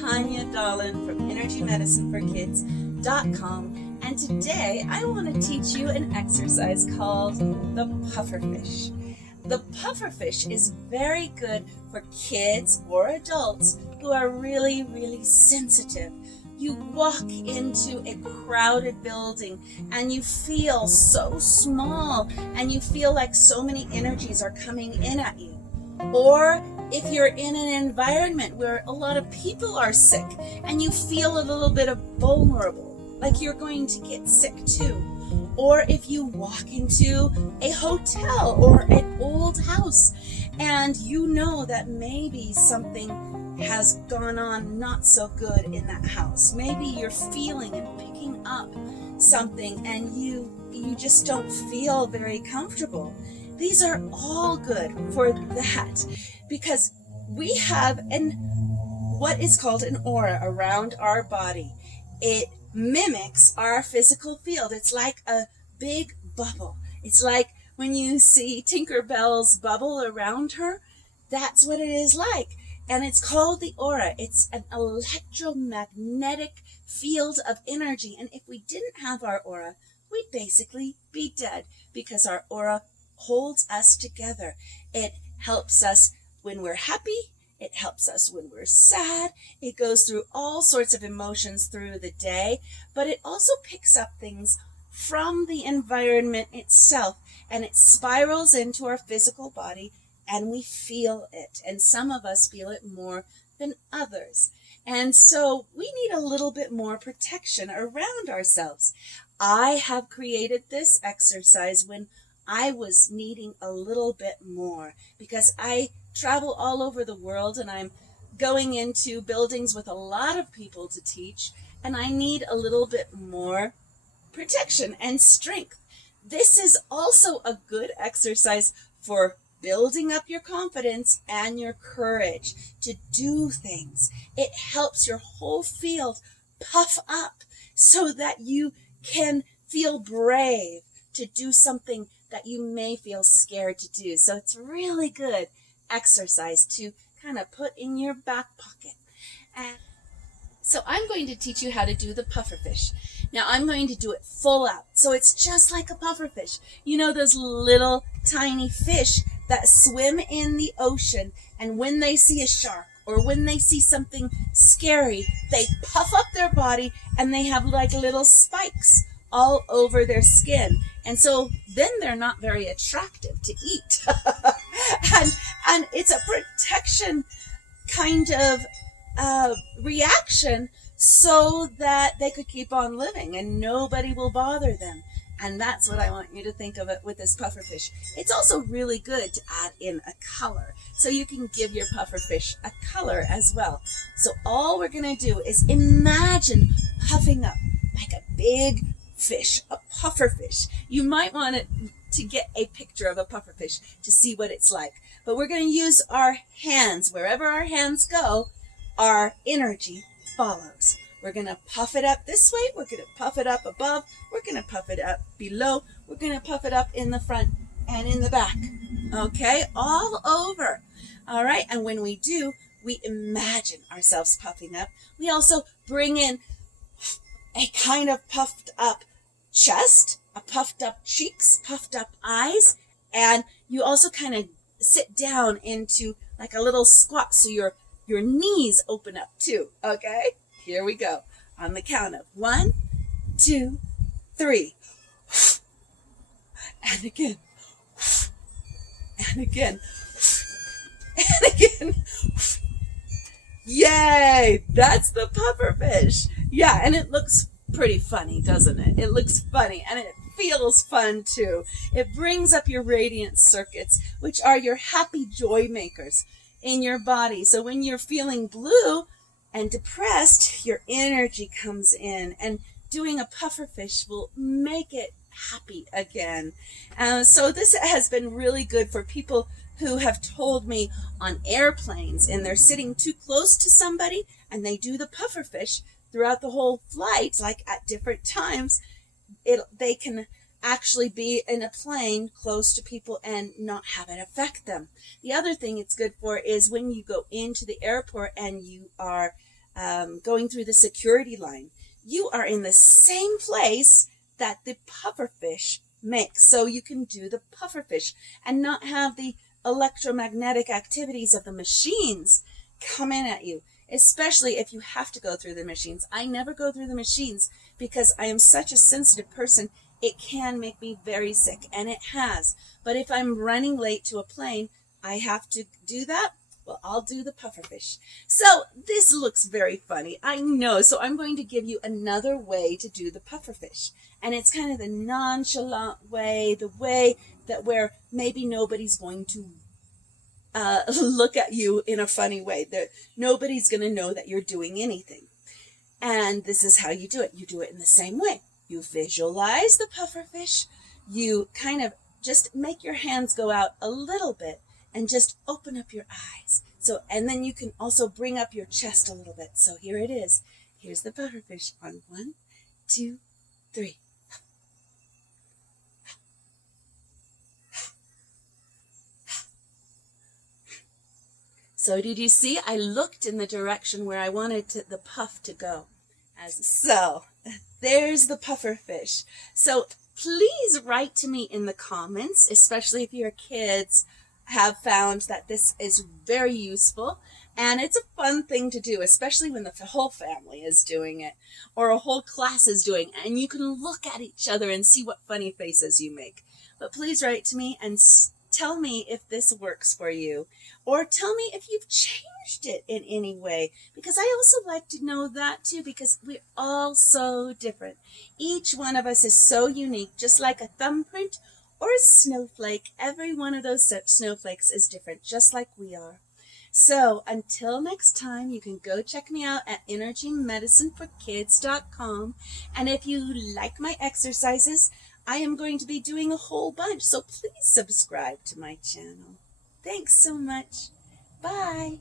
Tanya Dolan from EnergyMedicineForKids.com, and today I want to teach you an exercise called the pufferfish. The pufferfish is very good for kids or adults who are really, really sensitive. You walk into a crowded building and you feel so small and you feel like so many energies are coming in at you. Or if you're in an environment where a lot of people are sick and you feel a little bit of vulnerable, like you're going to get sick too. Or if you walk into a hotel or an old house and you know that maybe something has gone on not so good in that house. Maybe you're feeling and picking up something and you just don't feel very comfortable. These are all good for that because we have what is called an aura around our body. It mimics our physical field. It's like a big bubble. It's like when you see Tinkerbell's bubble around her, that's what it is like. And it's called the aura. It's an electromagnetic field of energy. And if we didn't have our aura, we'd basically be dead because our aura holds us together. It helps us when we're happy. It helps us when we're sad. It goes through all sorts of emotions through the day, but it also picks up things from the environment itself, and it spirals into our physical body, and we feel it. And some of us feel it more than others. And so we need a little bit more protection around ourselves. I have created this exercise when I was needing a little bit more because I travel all over the world and I'm going into buildings with a lot of people to teach, and I need a little bit more protection and strength. This is also a good exercise for building up your confidence and your courage to do things. It helps your whole field puff up so that you can feel brave to do something that you may feel scared to do. So it's really good exercise to kind of put in your back pocket. And so I'm going to teach you how to do the pufferfish. Now I'm going to do it full out. So it's just like a pufferfish. You know those little tiny fish that swim in the ocean, and when they see a shark or when they see something scary, they puff up their body and they have like little spikes all over their skin. And so then they're not very attractive to eat. and it's a protection kind of reaction so that they could keep on living and nobody will bother them. And that's what I want you to think of it with this pufferfish. It's also really good to add in a color. So you can give your pufferfish a color as well. So all we're going to do is imagine puffing up like a big fish, a pufferfish. You might want to get a picture of a pufferfish to see what it's like. But we're going to use our hands. Wherever our hands go, our energy follows. We're going to puff it up this way. We're going to puff it up above. We're going to puff it up below. We're going to puff it up in the front and in the back. Okay? All over. All right? And when we do, we imagine ourselves puffing up. We also bring in a kind of puffed up chest, a puffed up cheeks, puffed up eyes, and you also kind of sit down into like a little squat so your knees open up too. Okay? Here we go. On the count of 1, 2, 3. And again. And again. And again. Yay! That's the pufferfish. Yeah, and it looks pretty funny, doesn't it? It looks funny, and it feels fun too. It brings up your radiant circuits, which are your happy joy makers in your body. So when you're feeling blue and depressed, your energy comes in, and doing a pufferfish will make it happy again. So this has been really good for people who have told me on airplanes and they're sitting too close to somebody and they do the pufferfish throughout the whole flight, like at different times. They can actually be in a plane close to people and not have it affect them. The other thing it's good for is when you go into the airport and you are going through the security line, you are in the same place that the pufferfish makes. So you can do the pufferfish and not have the electromagnetic activities of the machines come in at you, especially if you have to go through the machines. I never go through the machines because I am such a sensitive person. It can make me very sick, and it has. But if I'm running late to a plane, I have to do that. Well, I'll do the pufferfish. So this looks very funny, I know. So I'm going to give you another way to do the pufferfish. And it's kind of the nonchalant way, the way that where maybe nobody's going to look at you in a funny way. That nobody's going to know that you're doing anything. And this is how you do it. You do it in the same way. You visualize the pufferfish. You kind of just make your hands go out a little bit and just open up your eyes. So, and then you can also bring up your chest a little bit. So here it is. Here's the pufferfish on 1, 2, 3. So did you see? I looked in the direction where I wanted the puff to go. So there's the pufferfish. So please write to me in the comments, especially if your kids have found that this is very useful. And it's a fun thing to do, especially when the whole family is doing it or a whole class is doing it. And you can look at each other and see what funny faces you make. But please write to me and tell me if this works for you, or tell me if you've changed it in any way, because I also like to know that too, because we're all so different. Each one of us is so unique, just like a thumbprint or a snowflake. Every one of those snowflakes is different, just like we are. So until next time, you can go check me out at energymedicineforkids.com. And if you like my exercises, I am going to be doing a whole bunch, so please subscribe to my channel. Thanks so much. Bye.